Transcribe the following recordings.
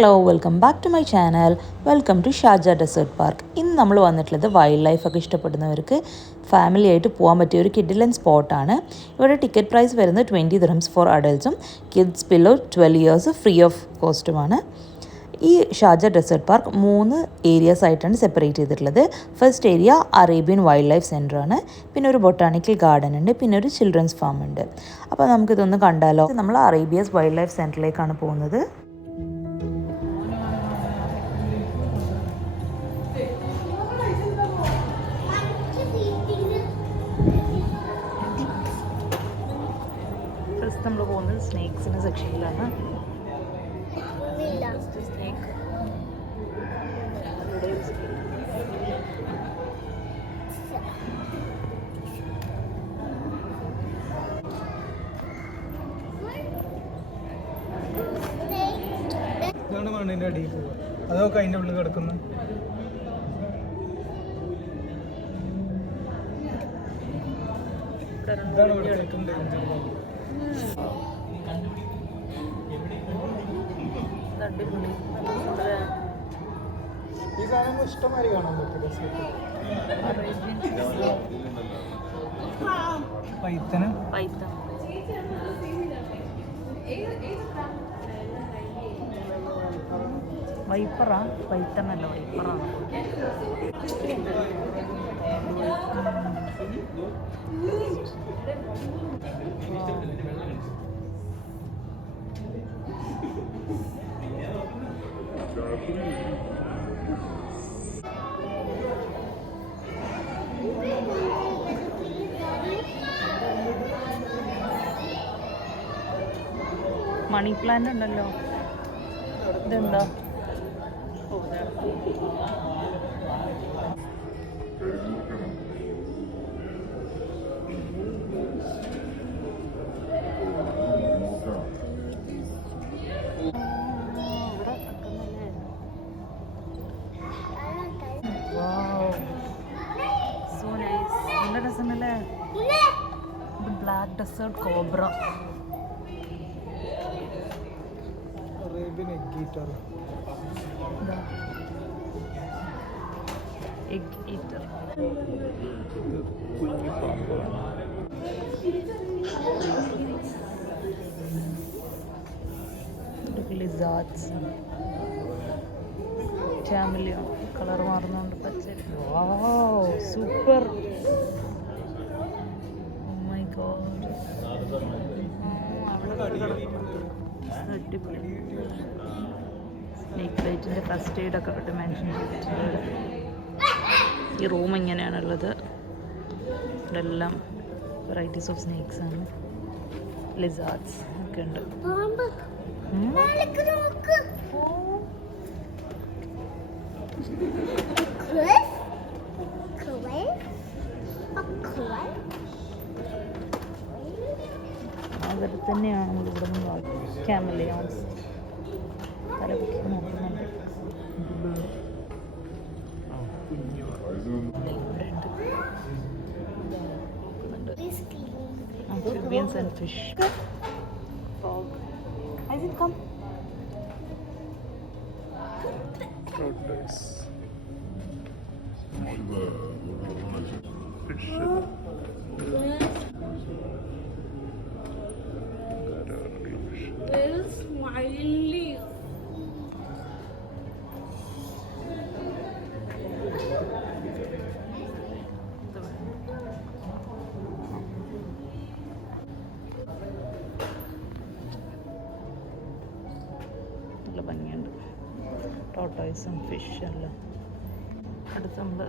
Hello welcome back to my channel. Welcome to Sharjah desert park. ഇന്ന് നമ്മൾ വന്നിട്ടുള്ളത് wild ലൈഫൊക്കെ ഇഷ്ടപ്പെടുന്നവർക്ക് ഫാമിലി ആയിട്ട് പോകാൻ പറ്റിയ ഒരു കിഡിലൻ സ്പോട്ടാണ്. ഇവിടെ ടിക്കറ്റ് പ്രൈസ് വരുന്നത് 20 ദിർഹംസ് ഫോർ അഡൽട്ട്സും kids below 12 years free of കോസ്റ്റുമാണ്. ഈ ഷാർജ ഡെസേർട്ട് പാർക്ക് 3 ഏരിയാസ് ആയിട്ടാണ് സെപ്പറേറ്റ് ചെയ്തിട്ടുള്ളത്. First area Arabian wildlife സെൻ്ററാണ്, പിന്നെ ഒരു ബൊട്ടാണിക്കൽ ഗാർഡൻ ഉണ്ട്, പിന്നെ ഒരു ചിൽഡ്രൻസ് ഫാം ഉണ്ട്. അപ്പോൾ നമുക്കിതൊന്ന് കണ്ടാലോ. നമ്മൾ അറേബ്യസ് വൈൽഡ് ലൈഫ് സെൻ്ററിലേക്കാണ് പോകുന്നത്. ഫസ്റ്റ് നമ്മൾ പോകുന്നത് സ്നേക്സിൻ്റെ സെക്ഷനിലാണ്. സ്നേക്ക് ഇതാണ് മണ്ണിൻ്റെ അടിയിൽ പോവുക, അതൊക്കെ അതിൻ്റെ ഉള്ളിൽ കിടക്കുന്നു. ഇതാണ് ഇവിടെ ഏറ്റവും ഡേഞ്ചർ. ഈ സാധനം ഇഷ്ടമായി കാണാൻ പറ്റും. പൈത്തന് വൈപ്പറാ, പൈത്തനല്ല വൈപ്പറാണ്. മണി പ്ലാന്റ് ഉണ്ടല്ലോ, ഇതെന്താ? Black desert cobra, Arabian egg eater, egg eater, lizards, chameleon colour മാറുന്നുണ്ട്, പച്ച. Wow, super. സ്നേക്ക് ബൈറ്റിൻ്റെ ഫസ്റ്റ് എയ്ഡൊക്കെ പറ്റി മെൻഷൻ ചെയ്തിട്ടുണ്ട്. ഈ റൂം ഇങ്ങനെയാണുള്ളത്. ഇതെല്ലാം വെറൈറ്റീസ് ഓഫ് സ്നേക്സ് ആണ്. ലിസാർഡ്സ് ഒക്കെ ഉണ്ട്. അതിൽ തന്നെയാണ് നമ്മളിവിടെ നിന്ന് ക്യാമലിയോൺസ് തലവെക്കി നോക്കുന്നുണ്ട്. Amphibians and fish. Frog. Isaac, come. Tortoise. Fish. Where's Smiley? നല്ല ഭംഗിയുണ്ട്. ടോട്ടോയ്സും ഫിഷെല്ലാം. അടുത്ത് നമ്മൾ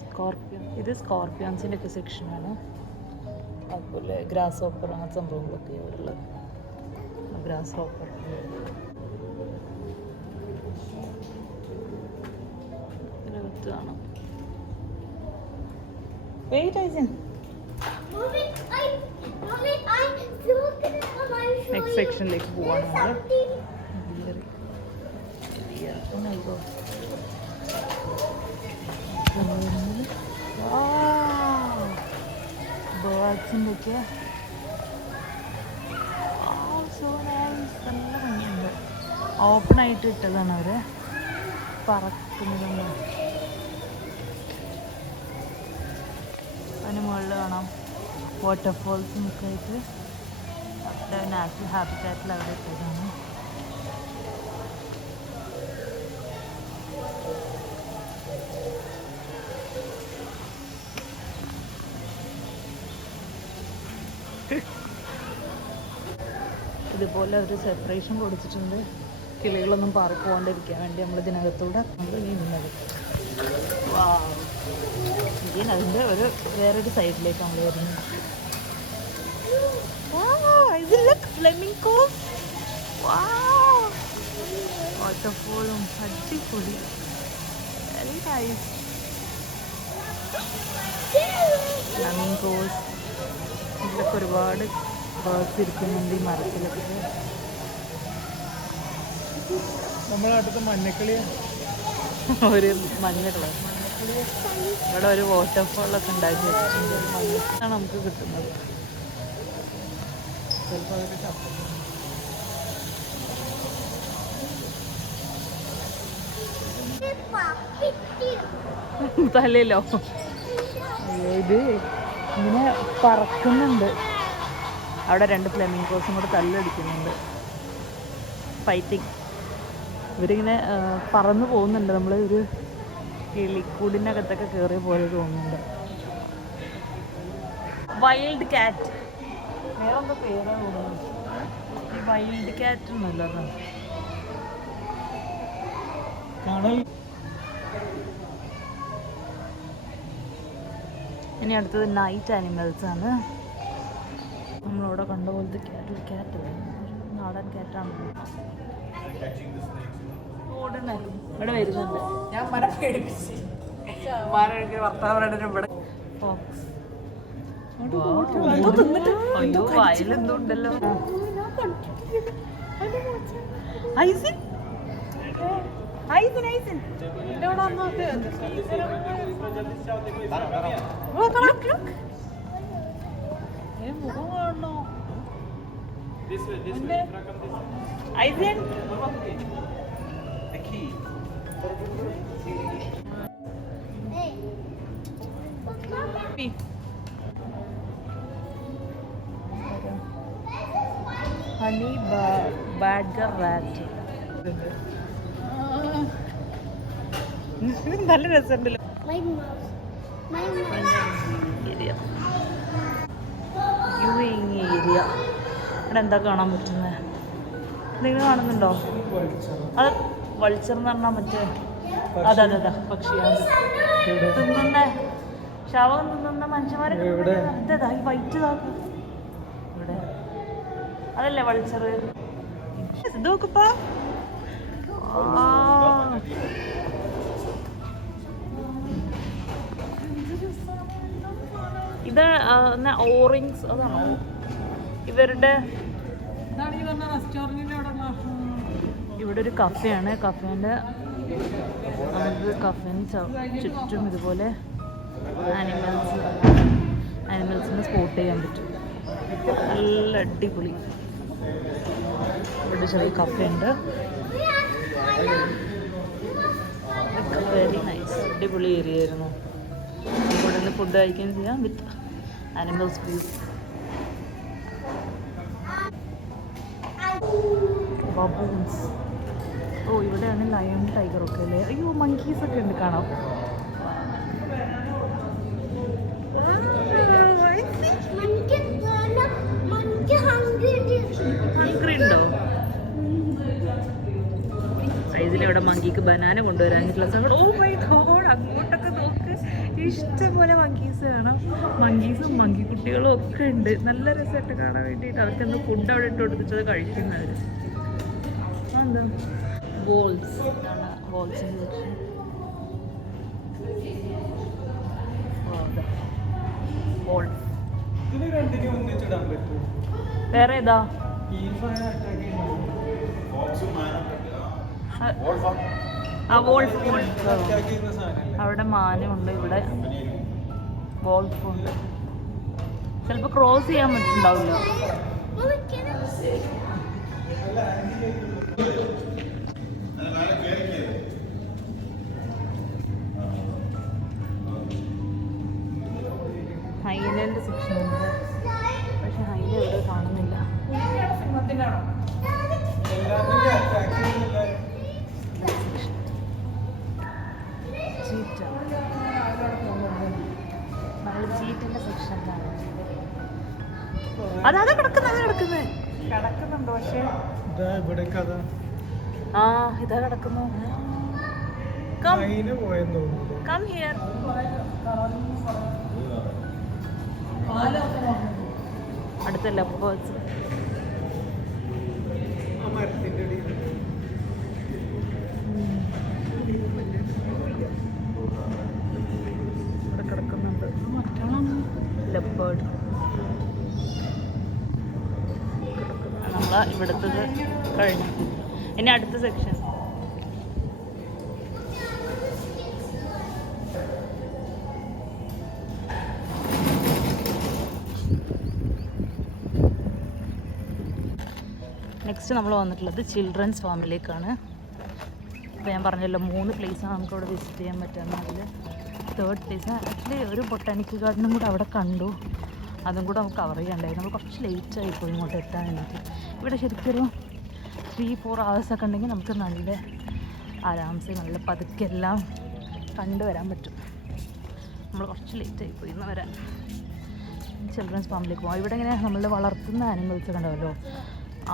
സ്കോർപ്പിയോൺ. ഇത് സ്കോർപ്പിയോൺസിൻ്റെ ഒക്കെ സെക്ഷനാണ്. അതുപോലെ ഗ്രാസ് ഹോപ്പർ, അങ്ങനത്തെ സംഭവങ്ങളൊക്കെ ഇവിടെ ഉള്ളത്. ഗ്രാസ് ഹോപ്പർ, ഇതിനകത്താണ്. വെയിറ്റ് ഐസൻ. നെക്സ്റ്റ് സെക്ഷനിലേക്ക് പോവാണ് നമ്മൾ. ബേർഡ്സിൻ്റെ ഒക്കെ സോ നൈസ്. നല്ല ഭംഗിയുണ്ട്. ഓപ്പൺ ആയിട്ട് ഇട്ടതാണ് അവർ പറക്കുന്നതൊന്നും. അതിന് മുകളിൽ കാണാം വാട്ടർഫോൾസും ഒക്കെ ആയിട്ട് അവിടെ നാച്ചുറൽ ഹാബിറ്റാറ്റിൽ അവിടെ ഇട്ടതാണ്. ഇതുപോലെ ഒരു സെപ്പറേഷൻ കൊടുത്തിട്ടുണ്ട്, കിളികളൊന്നും പാർക്ക് പോകാണ്ടിരിക്കാൻ വേണ്ടി. നമ്മൾ ഇതിനകത്തൂടെ നമ്മൾ നീങ്ങുന്നത്. ഇതിനതിൻ്റെ ഒരു വേറൊരു സൈഡിലേക്ക് നമ്മൾ വരുന്നു. വാട്ടർഫോളും അടിപൊളി, വെരി നൈസ്. ഫ്ലമിംഗോസ്, ഇതിലൊക്കെ ഒരുപാട് ബേർഡ്സ് ഇരിക്കുന്നുണ്ട് ഈ മരത്തിലൊക്കെ. നമ്മളെ അടുത്ത് മഞ്ഞക്കിളി, ഒരു മഞ്ഞ കളർ ഇവിടെ ഒരു വാട്ടർഫോളൊക്കെ ഉണ്ടാക്കി വെച്ചിട്ടുണ്ട്. മഞ്ഞക്കാണ് നമുക്ക് കിട്ടുന്നത്. ചിലപ്പോൾ അതൊക്കെ ശബ്ദം. തലയിലോ ഇത് ഇങ്ങനെ പറക്കുന്നുണ്ട്. അവിടെ 2 ഫ്ലെമിംഗോസും കൂടെ തല്ലടിക്കുന്നുണ്ട്, ഫൈറ്റിങ്. ഇവരിങ്ങനെ പറന്ന് പോകുന്നുണ്ട്. നമ്മൾ ഒരു കിളിക്കൂടിനകത്തൊക്കെ കയറിയ പോലെ തോന്നുന്നുണ്ട്. വൈൽഡ് കാറ്റ്, വേറെന്താ പേരാ തോന്നുന്നു. ഈ വൈൽഡ് കാറ്റ് ഒന്നുമല്ല അതാണ്. ഇനി അടുത്തത് നൈറ്റ് ആനിമൽസ് ആണ്. നമ്മളവിടെ കണ്ട പോലത്തെ ക്യാറ്റ് നാടൻ ക്യാറ്റാണ്. ഓടണേ ഇവിടെ വരുന്നുണ്ട്. ഞാൻ മരം പേടിപ്പിച്ച് ഭർത്താവ് ഇവിടെ ഫോക്സ്. അയ്യോ വയലെന്തോ ഉണ്ടല്ലോ. ഐസിൻ ഐസിൻ ഐസിൻ മുഖം കാണണോ? ഐസിൻ ഹണി ബാഡ്ഗർ റാറ്റ്. നല്ല രസമുണ്ടല്ലോ. Area viewing area. ഇവിടെ എന്താ കാണാൻ പറ്റുന്നത്? എന്തെങ്കിലും കാണുന്നുണ്ടോ? അത് വൾച്ചർ എന്ന് പറഞ്ഞാൽ മറ്റേ അതെ പക്ഷിയാണ്. തിന്നുന്ന ശവം തിന്നുന്ന മനുഷ്യന്മാരൊക്കെ ഇതാ ഈ വൈറ്റ് ഇതാക്കും ഇവിടെ. അതല്ലേ വൾച്ചർ? ഇത് നോക്കപ്പാ. ഇത് ഓറിങ്സ് അതാണോ ഇവരുടെ? ഇവിടെ ഒരു കഫേയാണ്. കഫേൻ്റെ ചുറ്റും ഇതുപോലെ ആനിമൽസിനെ സ്പോട്ട് ചെയ്യാൻ പറ്റും. നല്ല അടിപൊളി. ഇവിടെ ചെറിയ കഫേ ഉണ്ട്. വെരി നൈസ്, അടിപൊളി ഏരിയ ആയിരുന്നു. ഇവിടെ നിന്ന് ഫുഡ് കഴിക്കുകയും ചെയ്യാം വിത്ത് ആനിമൽസ് വ്യൂസ്. ബബൂൺസ്. ഓ ഇവിടെയാണ് ലയൺ ടൈഗർ ഒക്കെ അല്ലേ. അയ്യോ മങ്കീസ് ഒക്കെ ഉണ്ട് കാണാം. ഹംഗ്രി ഉണ്ടോ? സൈസിലിവിടെ മങ്കിക്ക് ബനാന കൊണ്ടുവരാനുള്ള സങ്കടം. ഓ മൈ ഗോഡ്, അങ്ങോട്ടൊക്കെ നോക്ക്, ഇഷ്ടംപോലെ മങ്കീസ് കാണാം. മങ്കീസും മങ്കി കുട്ടികളും ഒക്കെ ഉണ്ട്. നല്ല രസമായിട്ട് കാണാൻ വേണ്ടിയിട്ട്. അവർക്ക് എന്താ ഫുഡ് അവിടെ ഇട്ട് കൊടുത്തിട്ട് കഴിക്കുന്നവർ. എന്താ ബോൾസ് ആണ്, ബോൾസിൻ്റെ സെക്ഷൻ. ബോൾ വേറെ ഏതാ? അവിടെ മാനുണ്ട്, ഇവിടെ വോൾഫുണ്ട്. ചിലപ്പോൾ ക്രോസ് ചെയ്യാൻ പറ്റുന്നുണ്ടാവില്ല. ഹൈനൻ്റെ സെക്ഷൻ ഉണ്ട്, പക്ഷെ ഹൈന ഇവിടെ കാണുന്നില്ല. ചീറ്റ, നമ്മൾ ചീറ്റിൻ്റെ സെക്ഷനിലാണ്. അതാ കിടക്കുന്നുണ്ട്, പക്ഷേ ആ ഇതാ കിടക്കുന്നു. Come here. അടുത്ത ലെപ്പേർഡ്സ്. ഇവിടെ കിടക്കുന്നുണ്ട് ലെപ്പേർഡ്. നമ്മളാ ഇവിടുത്തത് കഴിഞ്ഞു. ഇനി അടുത്ത സെക്ഷൻ. നെക്സ്റ്റ് നമ്മൾ വന്നിട്ടുള്ളത് ചിൽഡ്രൻസ് ഫാമിലേക്കാണ്. ഇപ്പോൾ ഞാൻ പറഞ്ഞല്ലോ 3 പ്ലേസാണ് നമുക്ക് ഇവിടെ വിസിറ്റ് ചെയ്യാൻ പറ്റുന്നത്. അതിൽ 3rd പ്ലേസ് ആക്ച്വലി ഒരു ബൊട്ടാണിക്കൽ ഗാർഡനും കൂടെ അവിടെ കണ്ടു. അതും കൂടെ നമുക്ക് കവർ ചെയ്യാണ്ടായിരുന്നു. നമ്മൾ കുറച്ച് ലേറ്റായിപ്പോയി ഇങ്ങോട്ട് എത്താൻ വേണ്ടിയിട്ട്. ഇവിടെ ശരിക്കൊരു 3-4 hours ഉണ്ടെങ്കിൽ നമുക്ക് നല്ല ആരാംസെ നല്ല പതുക്കെ എല്ലാം കണ്ടുവരാൻ പറ്റും. നമ്മൾ കുറച്ച് ലേറ്റായിപ്പോയി ഇന്ന് വരാൻ. ചിൽഡ്രൻസ് ഫാമിലേക്ക് പോകാം. ഇവിടെ ഇങ്ങനെ നമ്മൾ വളർത്തുന്ന ആനിമൽസ് കണ്ടാവല്ലോ,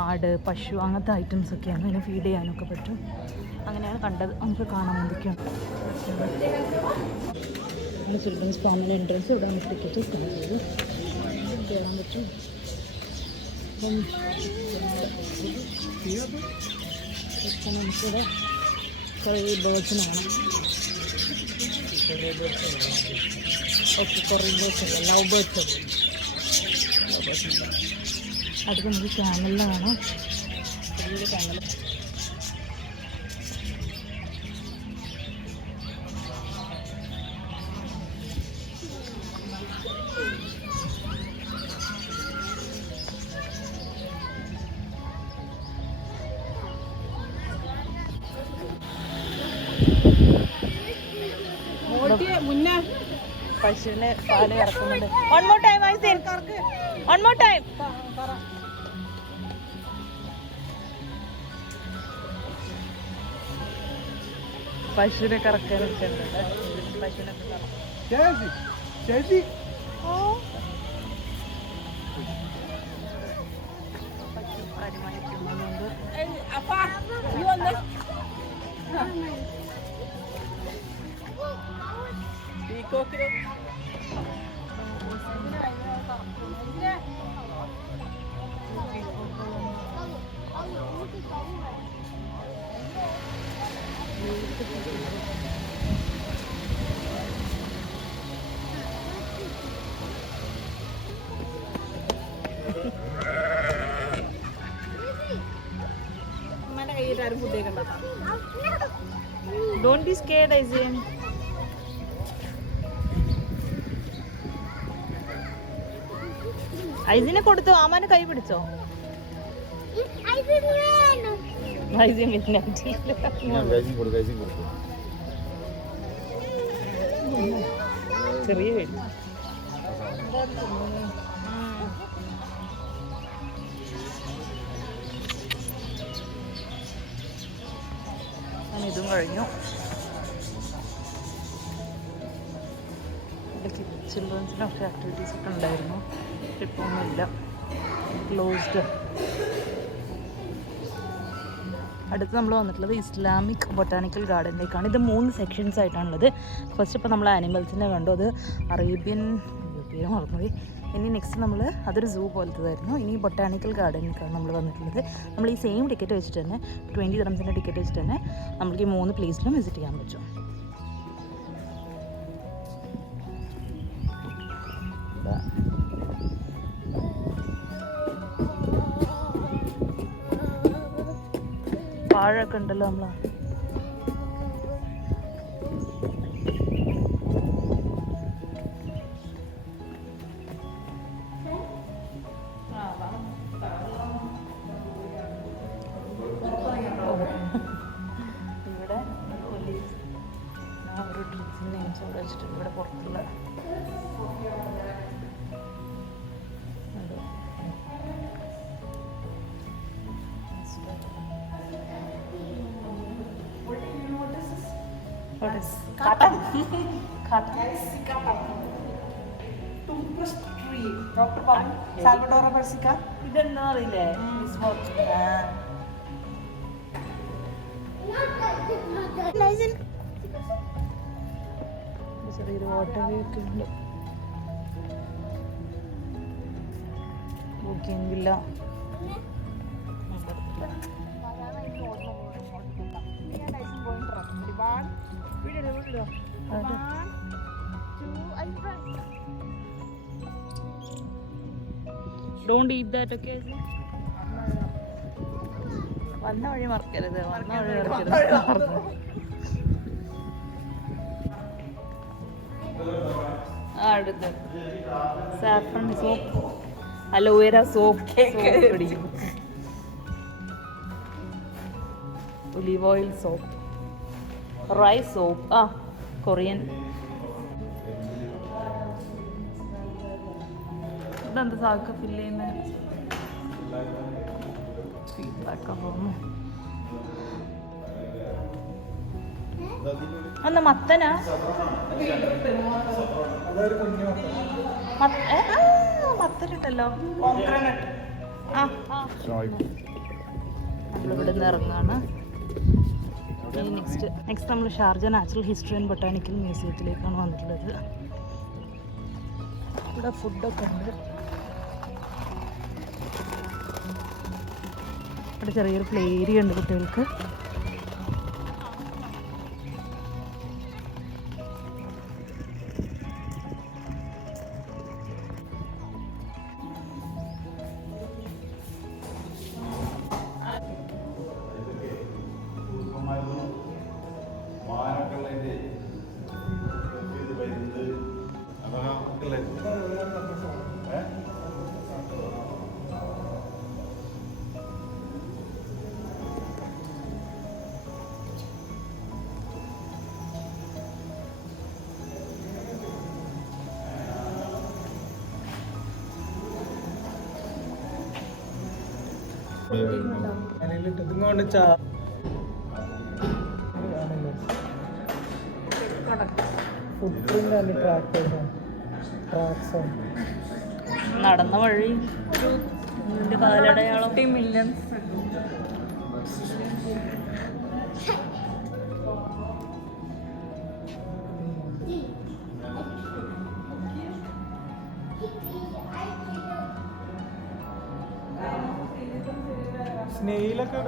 ആട്, പശു, അങ്ങനത്തെ ഐറ്റംസൊക്കെയാണ്. അതിന് ഫീഡ് ചെയ്യാനൊക്കെ പറ്റും. അങ്ങനെയാണ് കണ്ടത്. നമുക്ക് കാണാൻ എന്തൊക്കെയാണ്. നമ്മൾ ചിൽഡ്രൻസ് ഫാമിലി എൻട്രൻസ് ഇവിടെ ടിക്കറ്റ് സ്കാൻ ചെയ്ത് കയറാൻ പറ്റും. അപ്പം നമുക്കിവിടെ കുറേ ബേർഡ്സിനെ കാണാം. ഓക്കെ, കുറേ ബേർഡ്സ് ഉണ്ട്, ലവ് ബേർഡ്സ് ഉണ്ട്. അടുത്ത് നമുക്ക് ക്യാമലിനെ കാണാം. വലിയൊരു ക്യാമൽ. മുന്നേ പശുവിന് പാല് കറക്കുന്നുണ്ട്. One more time one more time. പശുവിനെ കറക്കാനൊക്കെ ഉണ്ട്. പശുവിനെ പശു കാര്യമായി തിന്നുന്നുണ്ട്. Don't be scared, Aizen. ഐസിനെ കൊടുത്തു. ആമാനെ കൈ പിടിച്ചോ. ഐസിൻ ചെറിയ വീട്. ഇതും കഴിഞ്ഞു. ചിൽഡ്രൻസിനൊക്കെ ആക്ടിവിറ്റീസ് ഒക്കെ ഉണ്ടായിരുന്നു. ഇപ്പൊന്നുമില്ല, ക്ലോസ്ഡ്. അടുത്ത് നമ്മൾ വന്നിട്ടുള്ളത് ഇസ്ലാമിക് ബൊട്ടാണിക്കൽ ഗാർഡനിലേക്കാണ്. ഇത് 3 സെക്ഷൻസ് ആയിട്ടാണുള്ളത്. ഫസ്റ്റ് ഇപ്പോൾ നമ്മൾ ആനിമൽസിനെ കണ്ടു, അത് അറേബ്യൻ പേര് മറന്നുപോയി. ഇനി നെക്സ്റ്റ് നമ്മൾ അതൊരു സൂ പോലത്തതായിരുന്നു. ഇനി ബൊട്ടാണിക്കൽ ഗാർഡനിലേക്കാണ് നമ്മൾ വന്നിട്ടുള്ളത്. നമ്മൾ ഈ സെയിം ടിക്കറ്റ് വെച്ചിട്ട് തന്നെ 20 dirhamsന്റെ ടിക്കറ്റ് വെച്ചിട്ട് തന്നെ നമുക്ക് ഈ 3 പ്ലേസിലും വിസിറ്റ് ചെയ്യാൻ പറ്റും. വാഴയൊക്കെ ഉണ്ടല്ലോ നമ്മളെ. Cotton. Cotton. Toothbrush tree doctor പറഞ്ഞു സാൽവഡോറ പെർസിക്ക. ഇതെന്താ അറിയില്ലേ? ചെറിയൊരു ഓട്ടോയൊക്കെ ഉണ്ട്. ബുക്കിംഗില്ല. Don't eat that, okay? വന്ന വഴി മറക്കരുത്. അടുത്ത് saffron soap, aloe vera soap, olive oil soap, rice soap, Korean. ഇതെന്താ സാക്ക് ഫില്ല് ചെയ്യുന്നത്? എന്നാ മത്തനാ? മത്തനിട്ടല്ലോ. നമ്മളിവിടെ നിന്ന് ഇറങ്ങാണ്. നെക്സ്റ്റ് നമ്മൾ Sharjah natural history and botanical മ്യൂസിയത്തിലേക്കാണ് വന്നിട്ടുള്ളത്. ഇവിടെ ഫുഡൊക്കെ ഉണ്ട്. ഇവിടെ ചെറിയൊരു പ്ലേ ഏരിയ ഉണ്ട് കുട്ടികൾക്ക്. നടന്ന വഴി ഒരു കാലടയാളം. മില്യൺസ് സ്നെയിലൊക്കെ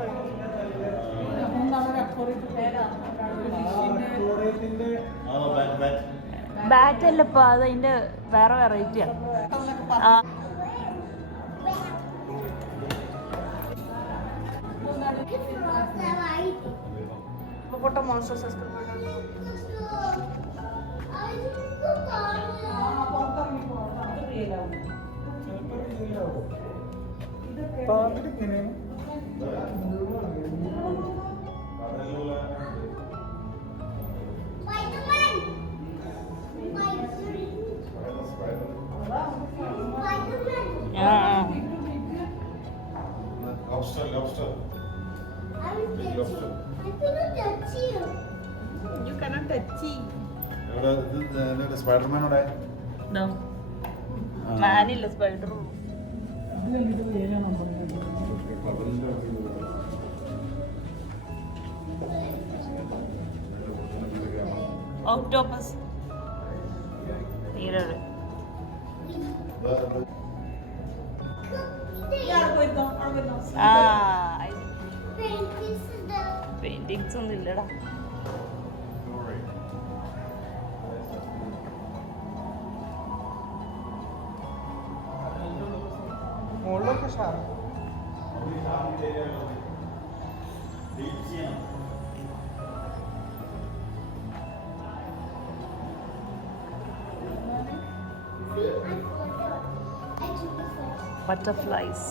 ബാറ്റ് അല്ലപ്പോ, അത് അതിന്റെ വേറെ വെറൈറ്റിയാണ്. Lobster. You cannot touch it. സ്പൈഡർമാനോടെ No. മാനില്ല, സ്പൈഡറും. ഓക്ടോപ്പസ്, നീരട്. പെയിന്റിങ്സ് ഒന്നും ഇല്ലടാ. മുകളിലൊക്കെ ഷാർ. Butterflies.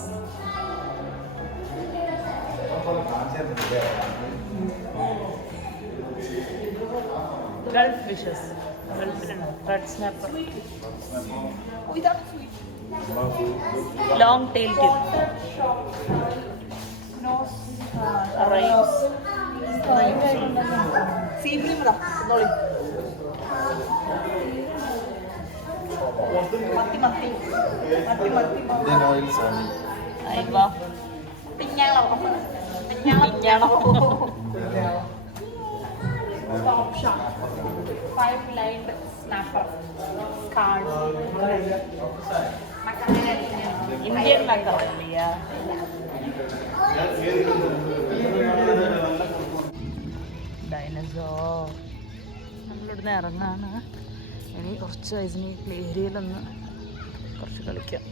Gulf fishes. Red snapper. Long tail kid. Rays. Indian oil sani. Top shot. 5-lined snapper. Cards. Indian macaroni. Dinosaur. നമ്മളിവിടുന്ന് ഇറങ്ങാണ്. ഇനി കുറച്ച് വയസ്സിന് പ്ലേ ഏരിയയിലൊന്ന് കുറച്ച് കളിക്കാം.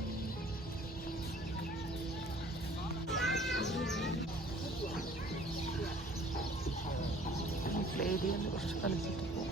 പ്ലേ ഏരിയയിൽ കുറച്ച് കളിച്ചിട്ട് പോകും.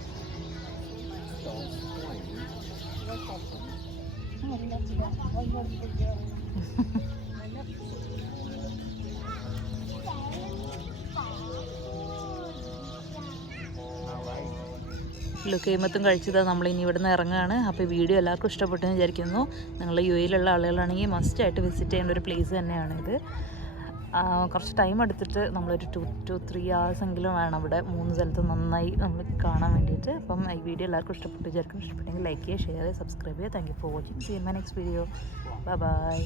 ലുക്കൈമത്തും കഴിച്ചത് നമ്മളിനി ഇവിടുന്ന് ഇറങ്ങുകയാണ്. അപ്പോൾ വീഡിയോ എല്ലാവർക്കും ഇഷ്ടപ്പെട്ടെന്ന് വിചാരിക്കുന്നു. നിങ്ങൾ യു എയിലുള്ള ആളുകളാണെങ്കിൽ മസ്റ്റായിട്ട് വിസിറ്റ് ചെയ്യേണ്ട ഒരു പ്ലേസ് തന്നെയാണിത്. കുറച്ച് ടൈം എടുത്തിട്ട് നമ്മളൊരു 2 to 3 hours എങ്കിലും വേണം ഇവിടെ 3 സ്ഥലത്ത് നന്നായി നമ്മൾ കാണാൻ വേണ്ടിയിട്ട്. അപ്പം ഈ വീഡിയോ എല്ലാവർക്കും ഇഷ്ടപ്പെട്ടു വിചാരിക്കും. ഇഷ്ടപ്പെട്ടെങ്കിൽ ലൈക്ക് ചെയ്യുക, ഷെയർ ചെയ്യുക, സബ്സ്ക്രൈബ് ചെയ്യുക. Thank you for watching. See in my next video. Bye by.